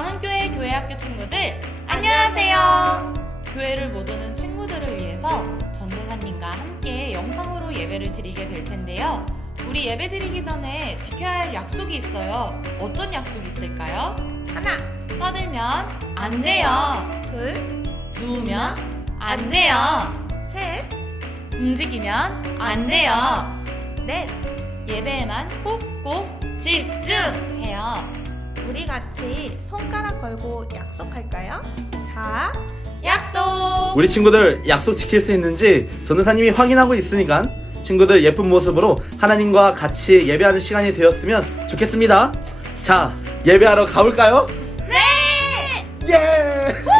강은교회 교회학교 친구들 안녕하세요. 교회를 못 오는 친구들을 위해서 전도사님과 함께 영상으로 예배를 드리게 될 텐데요. 우리 예배 드리기 전에 지켜야 할 약속이 있어요. 어떤 약속이 있을까요? 하나, 떠들면 안 돼요. 둘, 누우면 안 돼요. 셋, 움직이면 안 돼요. 넷. 예배에만 꼭꼭 집중해요. 우리 같이 손가락 걸고 약속할까요? 자, 약속! 우리 친구들 약속 지킬 수 있는지 전도사님이 확인하고 있으니까 친구들 예쁜 모습으로 하나님과 같이 예배하는 시간이 되었으면 좋겠습니다. 자, 예배하러 가볼까요? 네! 예!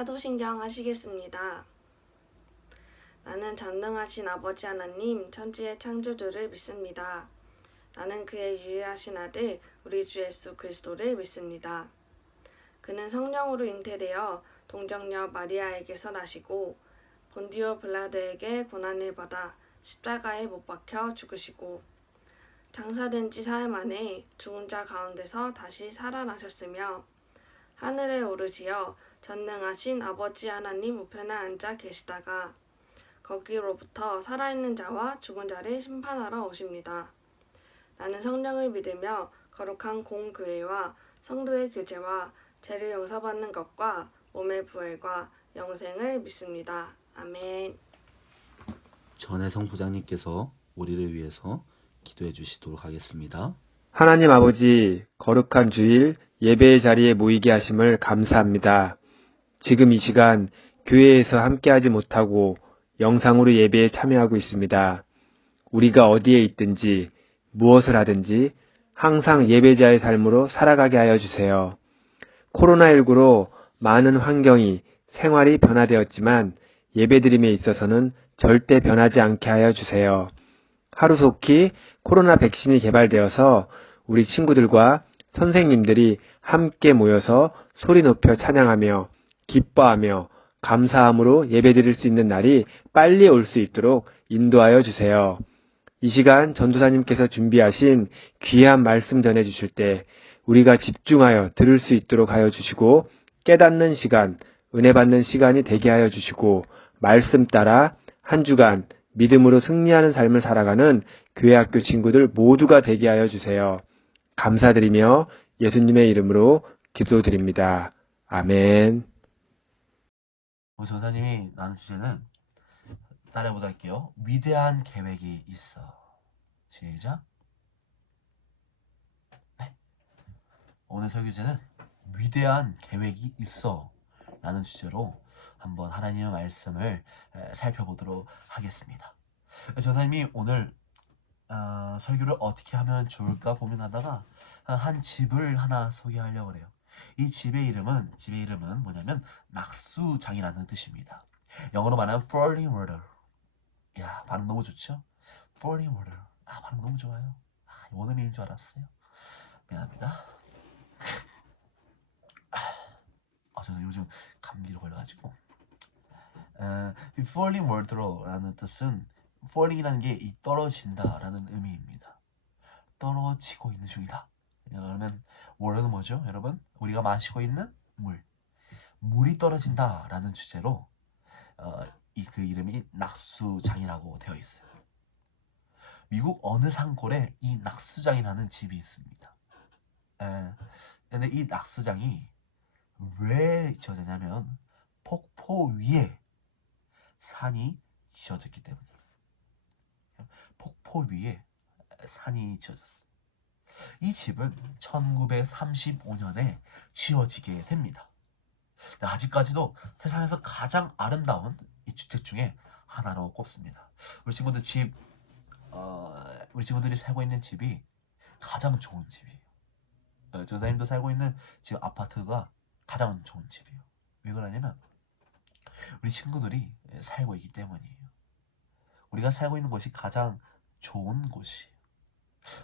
사도신경 하시겠습니다. 나는 전능하신 아버지 하나님 천지의 창조주를 믿습니다. 나는 그의 유일하신 아들 우리 주 예수 그리스도를 믿습니다. 그는 성령으로 잉태되어 동정녀 마리아에게서 나시고 본디오 빌라도에게 고난을 받아 십자가에 못 박혀 죽으시고 장사된 지 사흘 만에 죽은 자 가운데서 다시 살아나셨으며 하늘에 오르시어 전능하신 아버지 하나님 우편에 앉아 계시다가 거기로부터 살아있는 자와 죽은 자를 심판하러 오십니다. 나는 성령을 믿으며 거룩한 공교회와 성도의 교제와 죄를 용서받는 것과 몸의 부활과 영생을 믿습니다. 아멘. 전혜성 부장님께서 우리를 위해서 기도해 주시도록 하겠습니다. 하나님 아버지, 거룩한 주일 예배의 자리에 모이게 하심을 감사합니다. 지금 이 시간 교회에서 함께하지 못하고 영상으로 예배에 참여하고 있습니다. 우리가 어디에 있든지 무엇을 하든지 항상 예배자의 삶으로 살아가게 하여 주세요. 코로나19로 많은 환경이 생활이 변화되었지만 예배드림에 있어서는 절대 변하지 않게 하여 주세요. 하루속히 코로나 백신이 개발되어서 우리 친구들과 선생님들이 함께 모여서 소리 높여 찬양하며 기뻐하며 감사함으로 예배드릴 수 있는 날이 빨리 올 수 있도록 인도하여 주세요. 이 시간 전도사님께서 준비하신 귀한 말씀 전해주실 때 우리가 집중하여 들을 수 있도록 하여 주시고 깨닫는 시간, 은혜 받는 시간이 되게 하여 주시고 말씀 따라 한 주간 믿음으로 승리하는 삶을 살아가는 교회학교 친구들 모두가 되게 하여 주세요. 감사드리며 예수님의 이름으로 기도드립니다. 아멘. 전사님이 나눈 주제는 따라해보도록 할게요. 위대한 계획이 있어. 시작. 네. 오늘 설교제는 위대한 계획이 있어 라는 주제로 한번 하나님의 말씀을 살펴보도록 하겠습니다. 전사님이 오늘 설교를 어떻게 하면 좋을까 고민하다가 한 집을 하나 소개하려고 해요. 이 집의 이름은 뭐냐면 낙수장이라는 뜻입니다. 영어로 말하면 falling water. 야, 발음 너무 좋죠? falling water. 발음 너무 좋아요. 원어민인 줄 알았어요. 미안합니다. 저는 요즘 감기로 걸려가지고 이 falling water라는 뜻은 falling이라는 게 이 떨어진다라는 의미입니다. 떨어지고 있는 중이다. 그러면 water는 뭐죠, 여러분? 우리가 마시고 있는 물이 떨어진다라는 주제로 그 이름이 낙수장이라고 되어 있어요. 미국 어느 산골에 이 낙수장이라는 집이 있습니다. 근데 이 낙수장이 왜 지어졌냐면 폭포 위에 산이 지어졌기 때문이에요. 폭포 위에 산이 지어졌어요. 이 집은 1935년에 지어지게 됩니다. 아직까지도 세상에서 가장 아름다운 이 주택 중에 하나로 꼽습니다. 우리 친구들이 살고 있는 집이 가장 좋은 집이에요. 전사님도 살고 있는 지금 아파트가 가장 좋은 집이에요. 왜 그러냐면 우리 친구들이 살고 있기 때문이에요. 우리가 살고 있는 곳이 가장 좋은 곳이에요.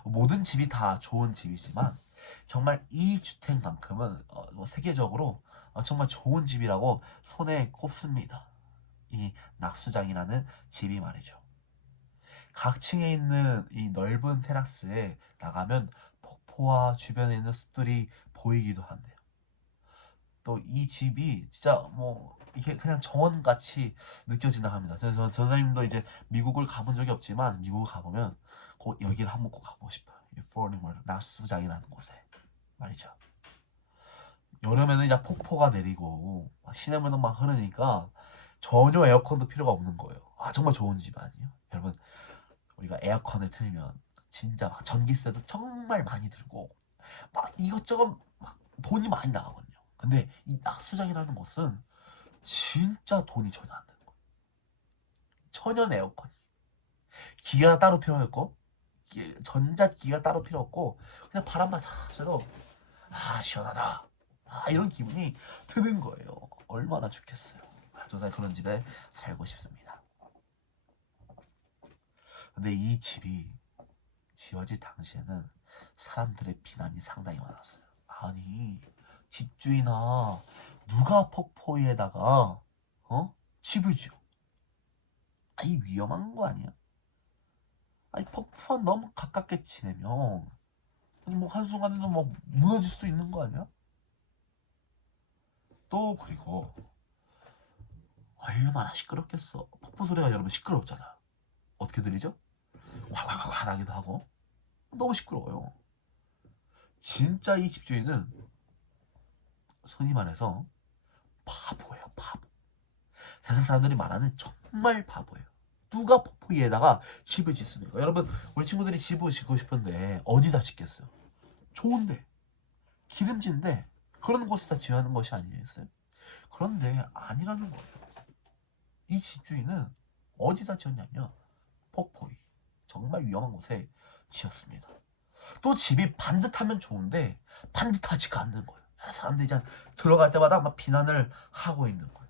모든 집이 다 좋은 집이지만 정말 이 주택만큼은 세계적으로 정말 좋은 집이라고 손에 꼽습니다. 이 낙수장이라는 집이 말이죠. 각 층에 있는 이 넓은 테라스에 나가면 폭포와 주변에 있는 숲들이 보이기도 한대요. 또 이 집이 진짜 이게 그냥 정원같이 느껴진다 합니다. 그래서 전사님도 이제 미국을 가본 적이 없지만 미국을 가보면 여기를 한번 꼭 가보고 싶어요. 이 falling water, 낙수장이라는 곳에 말이죠. 여름에는 이제 폭포가 내리고 시냇물도 막 흐르니까 전혀 에어컨도 필요가 없는 거예요. 정말 좋은 집 아니에요? 여러분, 우리가 에어컨을 틀면 진짜 막 전기세도 정말 많이 들고 막 이것저것 막 돈이 많이 나가거든요. 근데 이 낙수장이라는 곳은 진짜 돈이 전혀 안 드는 거예요. 천연 에어컨이 기가 따로 필요 없고 전자기가 따로 필요 없고 그냥 바람만 싹 쐬도 시원하다 이런 기분이 드는 거예요. 얼마나 좋겠어요. 저는 그런 집에 살고 싶습니다. 근데 이 집이 지어질 당시에는 사람들의 비난이 상당히 많았어요. 아니, 집주인아, 누가 폭포 위에다가 집을 지어? 이 위험한 거 아니야? 폭포와 너무 가깝게 지내면 한순간에도 무너질 수 있는 거 아니야? 또 그리고 얼마나 시끄럽겠어. 폭포 소리가 여러분 시끄럽잖아. 어떻게 들리죠? 콸콸콸 나기도 하고 너무 시끄러워요. 진짜 이 집주인은 손이 말해서 바보예요. 바보. 세상 사람들이 말하는 정말 바보예요. 누가 폭포 위에다가 집을 짓습니까? 여러분, 우리 친구들이 집을 짓고 싶은데 어디다 짓겠어요? 좋은데, 기름진데 그런 곳에다 지어야 하는 것이 아니겠어요? 그런데 아니라는 거예요. 이 집주인은 어디다 지었냐면 폭포 위, 정말 위험한 곳에 지었습니다. 또 집이 반듯하면 좋은데 반듯하지가 않는 거예요. 사람들이 이제 들어갈 때마다 막 비난을 하고 있는 거예요.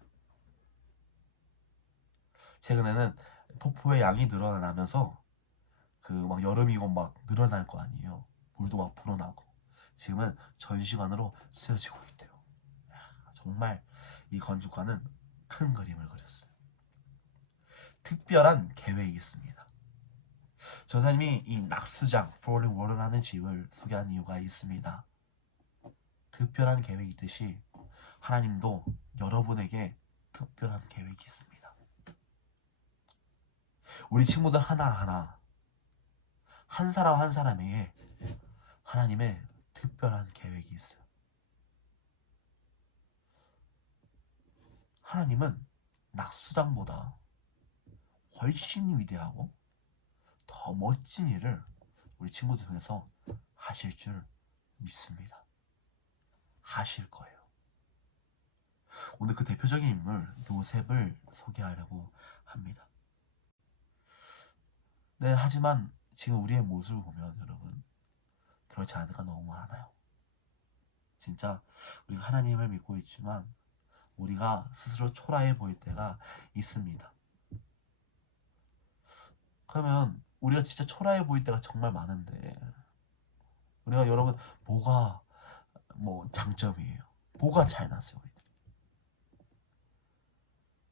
최근에는 폭포의 양이 늘어나면서 막 여름이고 막 늘어날 거 아니에요. 물도 막 불어나고 지금은 전시관으로 쓰여지고 있대요. 정말 이 건축가는 큰 그림을 그렸어요. 특별한 계획이 있습니다. 전사님이 이 낙수장 falling water라는 집을 소개한 이유가 있습니다. 특별한 계획이 있듯이 하나님도 여러분에게 특별한 계획이 있습니다. 우리 친구들 하나하나 한 사람 한 사람에게 하나님의 특별한 계획이 있어요. 하나님은 낙수장보다 훨씬 위대하고 더 멋진 일을 우리 친구들 통해서 하실 줄 믿습니다. 하실 거예요. 오늘 그 대표적인 인물 요셉을 소개하려고 합니다. 네, 하지만 지금 우리의 모습을 보면 여러분 그렇지 않은 데가 너무 많아요. 진짜 우리가 하나님을 믿고 있지만 우리가 스스로 초라해 보일 때가 있습니다. 그러면 우리가 진짜 초라해 보일 때가 정말 많은데 우리가 여러분 뭐가 장점이에요? 뭐가 잘났어요 우리들이?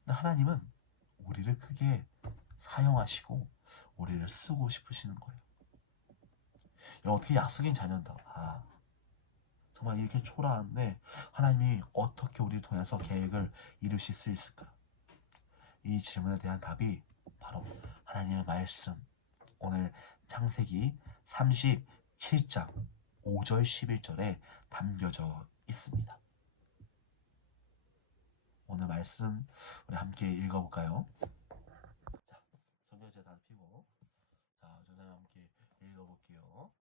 근데 하나님은 우리를 크게 사용하시고 우리를 쓰고 싶으시는 거예요. 여러분 어떻게 약속인 자녀다 정말 이렇게 초라한데 하나님이 어떻게 우리를 통해서 계획을 이루실 수 있을까? 이 질문에 대한 답이 바로 하나님의 말씀, 오늘 창세기 37장 5절 11절에 담겨져 있습니다. 오늘 말씀 우리 함께 읽어볼까요? 자, 성경책 다 펴고 전사님 함께 읽어볼게요.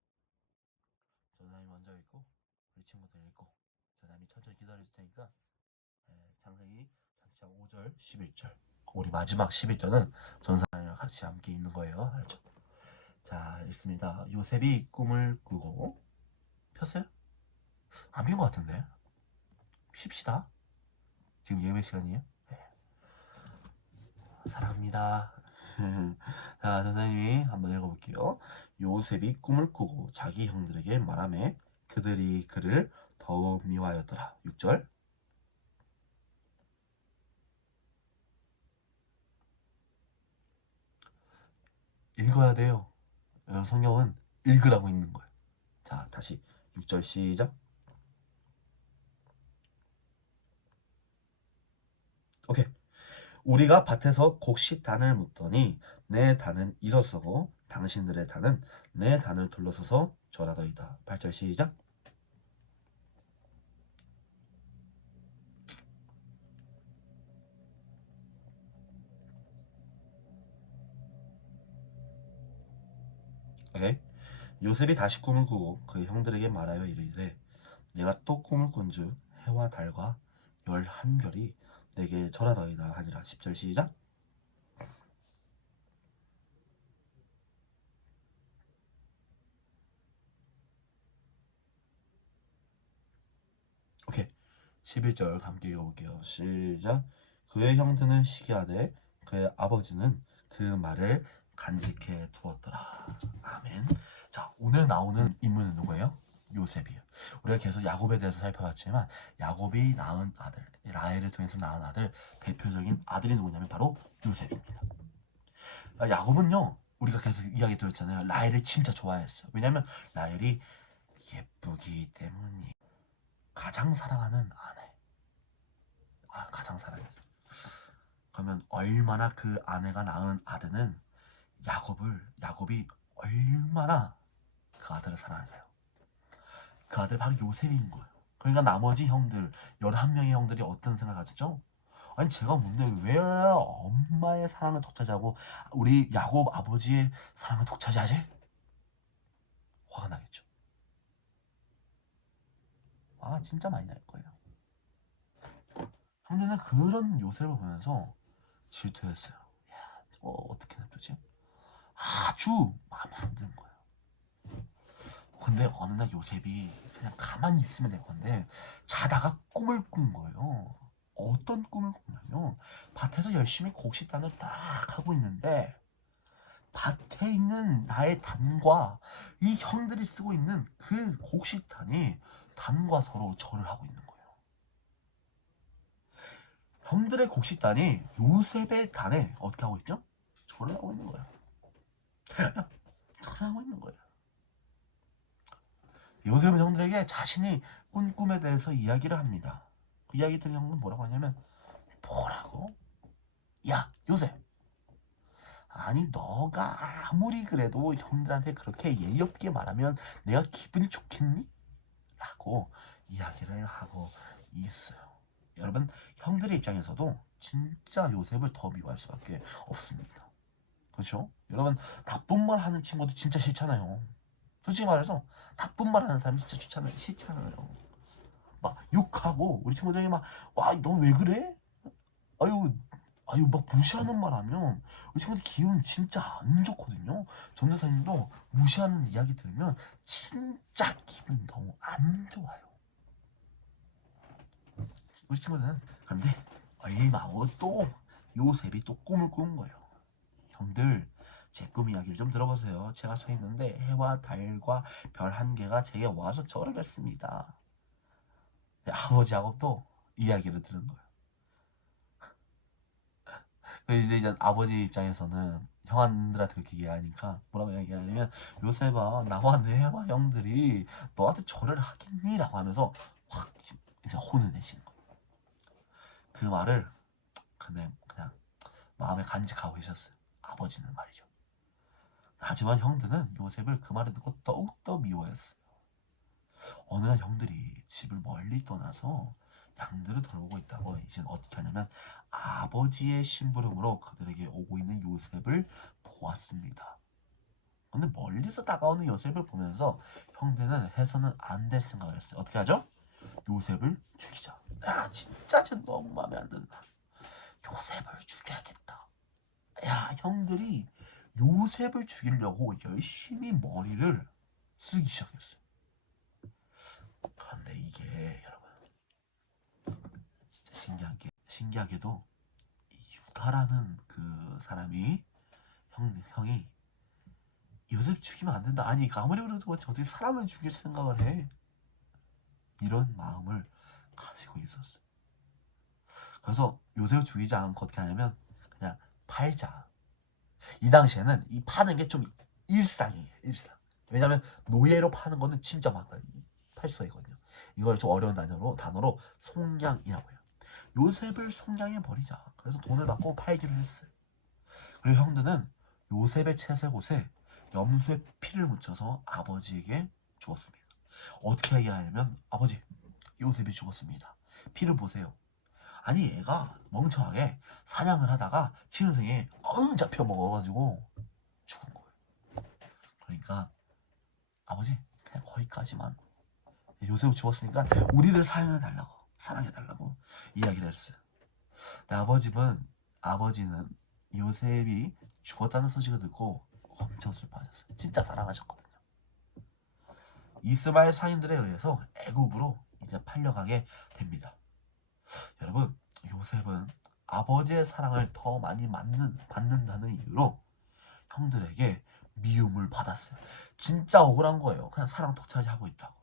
전사님 먼저 읽고 우리 친구들 읽고 전사님이 천천히 기다려줄 테니까 창세기 5절 11절 우리 마지막 11절은 전사님이랑 같이 함께 읽는 거예요. 알죠? 자, 읽습니다. 요셉이 꿈을 꾸고 폈어요? 안 핀 것 같은데? 핍시다. 지금 예배 시간이에요? 네. 사랑합니다. 자, 전사님이 한번 읽어볼게요. 요셉이 꿈을 꾸고 자기 형들에게 말하매 그들이 그를 더욱 미워하였더라. 6절 읽어야 돼요. 여러분 성경은 읽으라고 있는 거예요. 자, 다시 6절 시작. 오케이. 우리가 밭에서 곡식 단을 묻더니 내 단은 일어서고 당신들의 단은 내 단을 둘러서서 절하더이다. 8절 시작. 오케이. 요셉이 다시 꿈을 꾸고 그 형들에게 말하여 이르되 내가 또 꿈을 꾼즉 해와 달과 11별이 내게 절하더이다 하니라. 10절 시작. 오케이. 11절 함께 읽어볼게요. 시작. 그의 형들은 시기하되 그의 아버지는 그 말을 간직해 두었더라. 아멘. 자, 오늘 나오는 인물은 누구예요? 요셉이에요. 우리가 계속 야곱에 대해서 살펴봤지만 야곱이 낳은 아들, 라헬을 통해서 낳은 아들, 대표적인 아들이 누구냐면 바로 요셉입니다. 야곱은요, 우리가 계속 이야기 들었잖아요. 라헬을 진짜 좋아했어요. 왜냐면 라헬이 예쁘기 때문이 가장 사랑하는 아내. 가장 사랑했어요. 그러면 얼마나 그 아내가 낳은 아들은 야곱이 얼마나 그 아들을 사랑할까요? 그 아들 바로 요셉인 거예요. 그러니까 나머지 형들 11명의 형들이 어떤 생각을 가졌죠? 아니 제가 뭔데 왜 엄마의 사랑을 독차지하고 우리 야곱 아버지의 사랑을 독차지하지? 화가 나겠죠. 화가 진짜 많이 날 거예요. 형들은 그런 요셉을 보면서 질투했어요. 야, 저거 어떻게 냅두지? 아주 마음에 안 드는 거예요. 근데 어느 날 요셉이 그냥 가만히 있으면 될 건데 자다가 꿈을 꾼 거예요. 어떤 꿈을 꿨냐면 밭에서 열심히 곡식단을 딱 하고 있는데 밭에 있는 나의 단과 이 형들이 쓰고 있는 그 곡식단이 단과 서로 절을 하고 있는 거예요. 형들의 곡식단이 요셉의 단에 어떻게 하고 있죠? 절을 하고 있는 거예요. 절을 하고 있는 거예요. 요셉은 형들에게 자신이 꾼 꿈에 대해서 이야기를 합니다. 그 이야기 들은 형은 뭐라고 하냐면 뭐라고? 야 요셉, 아니 너가 아무리 그래도 형들한테 그렇게 예의 없게 말하면 내가 기분이 좋겠니? 라고 이야기를 하고 있어요. 여러분 형들의 입장에서도 진짜 요셉을 더 미워할 수밖에 없습니다. 그렇죠? 여러분 나쁜 말 하는 친구도 진짜 싫잖아요. 솔직히 말해서 나쁜 말 하는 사람이 진짜 싫잖아요. 막 욕하고 우리 친구들이 막 와 너 왜 그래? 아유 막 무시하는 말 하면 우리 친구들 기분 진짜 안 좋거든요. 전도사님도 무시하는 이야기 들으면 진짜 기분 너무 안 좋아요. 우리 친구들은 그런데 얼마 후 또 요셉이 또 꿈을 꾼 거예요. 형들 제 꿈 이야기를 좀 들어보세요. 제가 서 있는데 해와 달과 별 한 개가 제게 와서 절을 했습니다. 네, 아버지하고 또 이야기를 들은 거예요. 이제 아버지 입장에서는 형한들한테 그렇게 얘기하니까 뭐라고 얘기하냐면 요셉아 나와 내 해와 형들이 너한테 절을 하겠니? 라고 하면서 확 이제 혼을 내시는 거예요. 그 말을 그냥 마음에 간직하고 계셨어요. 아버지는 말이죠. 하지만 형들은 요셉을 그 말을 듣고 더욱더 미워했어요. 어느 날 형들이 집을 멀리 떠나서 양들을 돌보고 있다고 이제는 어떻게 하냐면 아버지의 심부름으로 그들에게 오고 있는 요셉을 보았습니다. 근데 멀리서 다가오는 요셉을 보면서 형들은 해서는 안 될 생각을 했어요. 어떻게 하죠? 요셉을 죽이자. 야 진짜 쟤 너무 마음에 안 든다. 요셉을 죽여야겠다. 야 형들이 요셉을 죽이려고 열심히 머리를 쓰기 시작했어요. 그런데 이게 여러분 진짜 신기하게도 이 유다라는 그 사람이 형이 요셉 죽이면 안 된다. 아니 아무리 그래도 어떻게 사람을 죽일 생각을 해. 이런 마음을 가지고 있었어요. 그래서 요셉을 죽이지 않고 어떻게 하냐면 그냥 팔자. 이 당시에는 이 파는 게 좀 일상이에요. 일상. 왜냐면 노예로 파는 거는 진짜 많아요. 팔 수가 있거든요. 이걸 좀 어려운 단어로 속량이라고 해요. 요셉을 속량해 버리자. 그래서 돈을 받고 팔기로 했어요. 그리고 형들은 요셉의 채색옷에 염소의 피를 묻혀서 아버지에게 주었습니다. 어떻게 얘기하냐면 아버지 요셉이 죽었습니다. 피를 보세요. 아니 얘가 멍청하게 사냥을 하다가 지은생에 잡혀 먹어가지고 죽은 거예요. 그러니까 아버지 그냥 거기까지만 요셉을 죽었으니까 우리를 사랑해달라고 이야기를 했어요. 근데 아버지는 요셉이 죽었다는 소식을 듣고 엄청 슬퍼하셨어요. 진짜 사랑하셨거든요. 이스마엘 상인들에 의해서 애굽으로 이제 팔려가게 됩니다. 여러분 요셉은 아버지의 사랑을 더 많이 받는다는 이유로 형들에게 미움을 받았어요. 진짜 억울한 거예요. 그냥 사랑 독차지하고 있다고.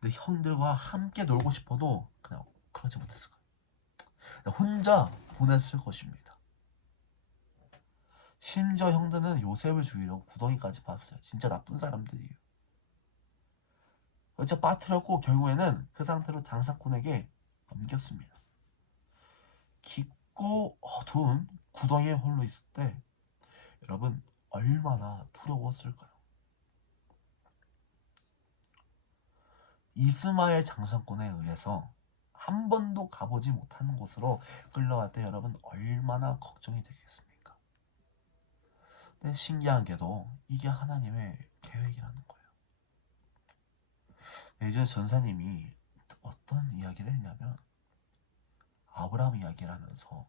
근데 형들과 함께 놀고 싶어도 그냥 그러지 못했을 거예요. 혼자 보냈을 것입니다. 심지어 형들은 요셉을 죽이려고 구덩이까지 봤어요. 진짜 나쁜 사람들이에요. 그래서 빠뜨렸고 결국에는 그 상태로 장사꾼에게 넘겼습니다. 깊고 어두운 구덩이에 홀로 있을 때 여러분 얼마나 두려웠을까요? 이스마엘 장사꾼에 의해서 한 번도 가보지 못하는 곳으로 끌려갈 때 여러분 얼마나 걱정이 되겠습니까? 근데 신기한 게도 이게 하나님의 계획이라는 거예요. 예전에 전사님이 어떤 이야기를 했냐면 아브라함 이야기를 하면서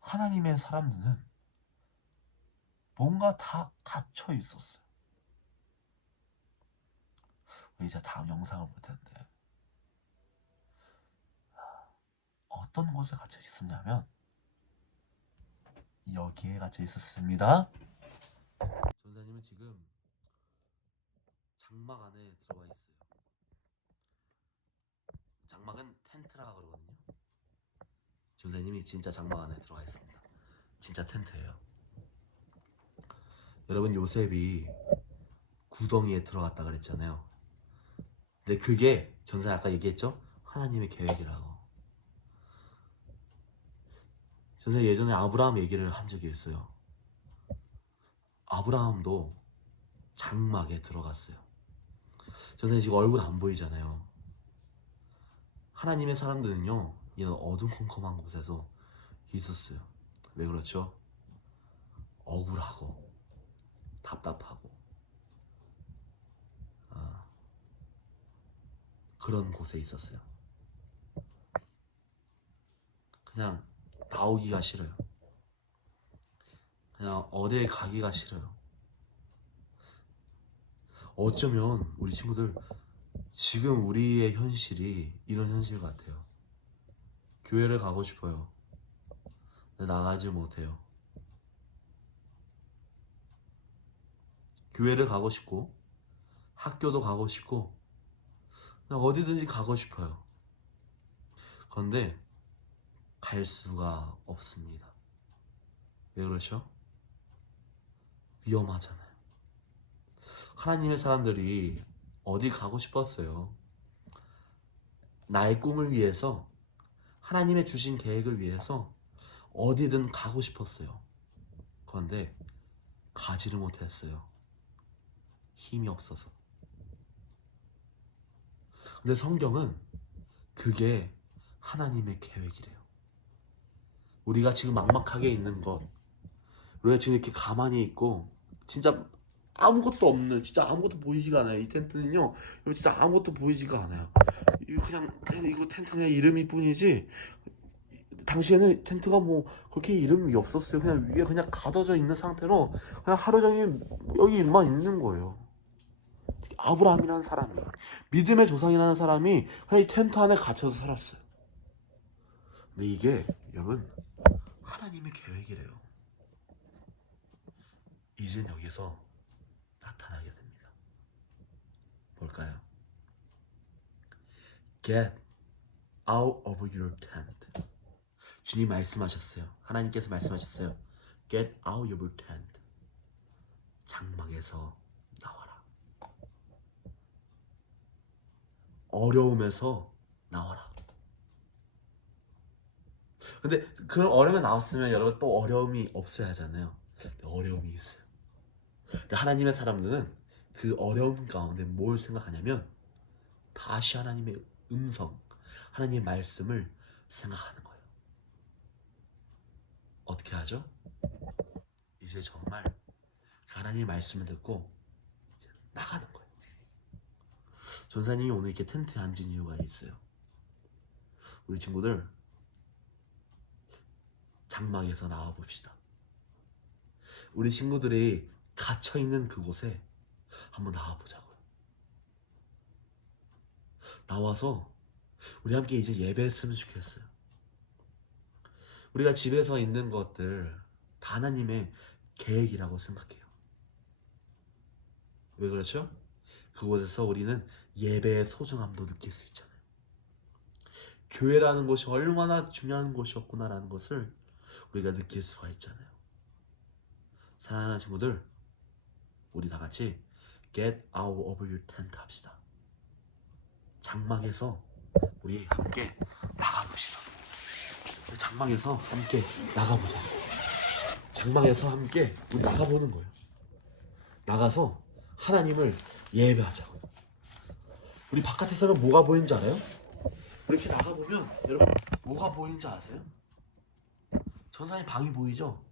하나님의 사람들은 뭔가 다 갇혀 있었어요. 이제 다음 영상을 볼 텐데 어떤 곳에 갇혀 있었냐면 여기에 갇혀 있었습니다. 전사님은 지금 장막 안에 들어가 있어요. 장막은 텐트라고 그러거든요. 전사님이 진짜 장막 안에 들어가 있습니다. 진짜 텐트예요. 여러분 요셉이 구덩이에 들어갔다 그랬잖아요. 근데 그게 전사 아까 얘기했죠? 하나님의 계획이라고. 전사 예전에 아브라함 얘기를 한 적이 있어요. 아브라함도 장막에 들어갔어요. 전사 지금 얼굴 안 보이잖아요. 하나님의 사람들은요 이런 어둠컴컴한 곳에서 있었어요. 왜 그렇죠? 억울하고 답답하고 그런 곳에 있었어요. 그냥 나오기가 싫어요. 그냥 어딜 가기가 싫어요. 어쩌면 우리 친구들 지금 우리의 현실이 이런 현실 같아요. 교회를 가고 싶어요. 근데 나가지 못해요. 교회를 가고 싶고 학교도 가고 싶고 그냥 어디든지 가고 싶어요. 그런데 갈 수가 없습니다. 왜 그러죠? 위험하잖아요. 하나님의 사람들이 어디 가고 싶었어요. 나의 꿈을 위해서, 하나님의 주신 계획을 위해서 어디든 가고 싶었어요. 그런데 가지를 못했어요. 힘이 없어서. 근데 성경은 그게 하나님의 계획이래요. 우리가 지금 막막하게 있는 것, 우리가 지금 이렇게 가만히 있고 진짜 아무것도 없는, 진짜 아무것도 보이지가 않아요. 이 텐트는요, 여러분 진짜 아무것도 보이지가 않아요. 이거 이거 텐트 그냥 이름이 뿐이지, 당시에는 텐트가 뭐 그렇게 이름이 없었어요. 그냥 위에 그냥 가둬져 있는 상태로 그냥 하루 종일 여기만 있는 거예요. 아브라함이라는 사람이, 믿음의 조상이라는 사람이 그냥 이 텐트 안에 갇혀서 살았어요. 근데 이게 여러분 하나님의 계획이래요. 이젠 여기서 나타나게 됩니다. 뭘까요? Get out of your tent. 주님 말씀하셨어요. 하나님께서 말씀하셨어요. Get out of your tent. 장막에서 나와라. 어려움에서 나와라. 근데 그런 어려움에 나왔으면 여러분 또 어려움이 없어야 하잖아요. 어려움이 있어요. 하나님의 사람들은 그 어려움 가운데 뭘 생각하냐면 다시 하나님의 음성, 하나님의 말씀을 생각하는 거예요. 어떻게 하죠? 이제 정말 하나님의 말씀을 듣고 나가는 거예요. 전사님이 오늘 이렇게 텐트에 앉은 이유가 있어요. 우리 친구들 장막에서 나와 봅시다. 우리 친구들이 갇혀있는 그곳에 한번 나와보자고요. 나와서 우리 함께 이제 예배했으면 좋겠어요. 우리가 집에서 있는 것들 다 하나님의 계획이라고 생각해요. 왜 그렇죠? 그곳에서 우리는 예배의 소중함도 느낄 수 있잖아요. 교회라는 곳이 얼마나 중요한 곳이었구나라는 것을 우리가 느낄 수가 있잖아요. 사랑하는 친구들, 우리 다 같이 Get out of your tent 합시다. 장막에서 우리 함께 나가봅시다. 장막에서 함께 나가보자. 장막에서 함께 우리 나가보는 거예요. 나가서 하나님을 예배하자고. 우리 바깥에서는 뭐가 보이는지 알아요? 이렇게 나가보면 여러분 뭐가 보이는지 아세요? 전사의 방이 보이죠?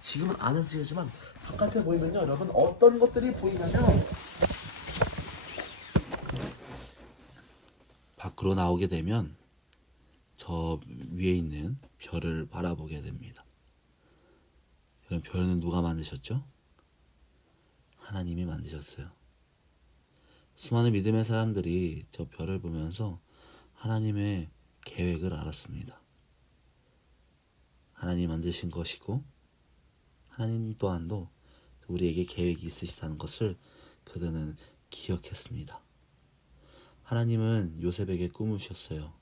지금은 안 해지지만 바깥에 보이면요 여러분 어떤 것들이 보이냐면, 밖으로 나오게 되면 저 위에 있는 별을 바라보게 됩니다. 이런 별은 누가 만드셨죠? 하나님이 만드셨어요. 수많은 믿음의 사람들이 저 별을 보면서 하나님의 계획을 알았습니다. 하나님 만드신 것이고 하나님 또한도 우리에게 계획이 있으시다는 것을 그들은 기억했습니다. 하나님은 요셉에게 꿈을 주셨어요.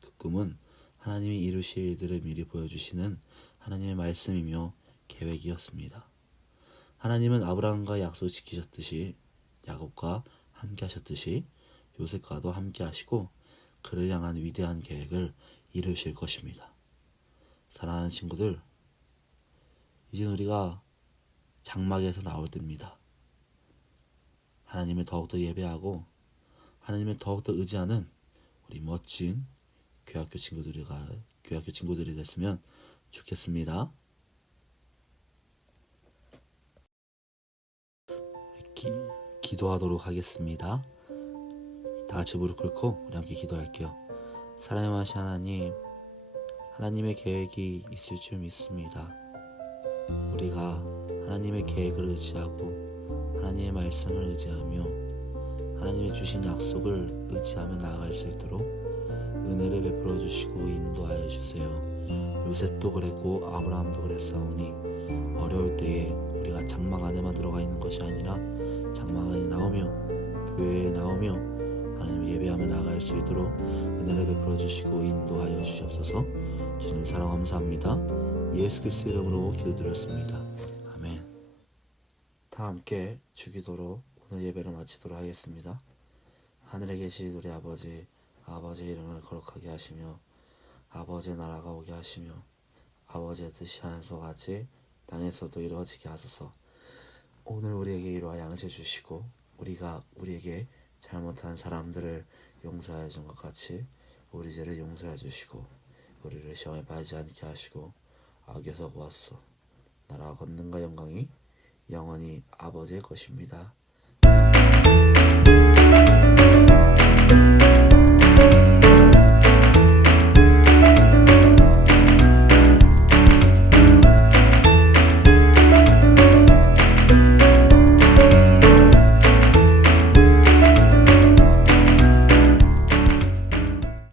그 꿈은 하나님이 이루실 일들을 미리 보여주시는 하나님의 말씀이며 계획이었습니다. 하나님은 아브라함과 약속 지키셨듯이 야곱과 함께 하셨듯이 요셉과도 함께 하시고 그를 향한 위대한 계획을 이루실 것입니다. 사랑하는 친구들, 이제 우리가 장막에서 나올 때입니다. 하나님을 더욱더 예배하고 하나님을 더욱더 의지하는 우리 멋진 교학교 친구들이 됐으면 좋겠습니다. 기도하도록 하겠습니다. 다 다 같이 무릎 꿇고 우리 함께 기도할게요. 사랑하신 하나님, 하나님의 계획이 있을 줄 믿습니다. 우리가 하나님의 계획을 의지하고 하나님의 말씀을 의지하며 하나님의 주신 약속을 의지하며 나아갈 수 있도록 은혜를 베풀어 주시고 인도하여 주세요. 요셉도 그랬고 아브라함도 그랬사오니 어려울 때에 우리가 장막 안에만 들어가 있는 것이 아니라 장막 안에 나오며 교회에 나오며 하나님 예배하며 나아갈 수 있도록 은혜를 베풀어 주시고 인도하여 주시옵소서. 주님 사랑 감사합니다. 예수 그리스도 이름으로 기도드렸습니다. 아멘. 다 함께 주기도로 오늘 예배를 마치도록 하겠습니다. 하늘에 계신 우리 아버지, 아버지의 이름을 거룩하게 하시며 아버지의 나라가 오게 하시며 아버지의 뜻이 하늘에서 같이 땅에서도 이루어지게 하소서. 오늘 우리에게 이러한 양식 주시고 우리가 우리에게 잘못한 사람들을 용서하여 준 것 같이 우리 죄를 용서해 주시고 우리를 시험에 빠지지 않게 하시고 악에서 구하소서. 나라와 권능과 영광이 영원히 아버지의 것입니다.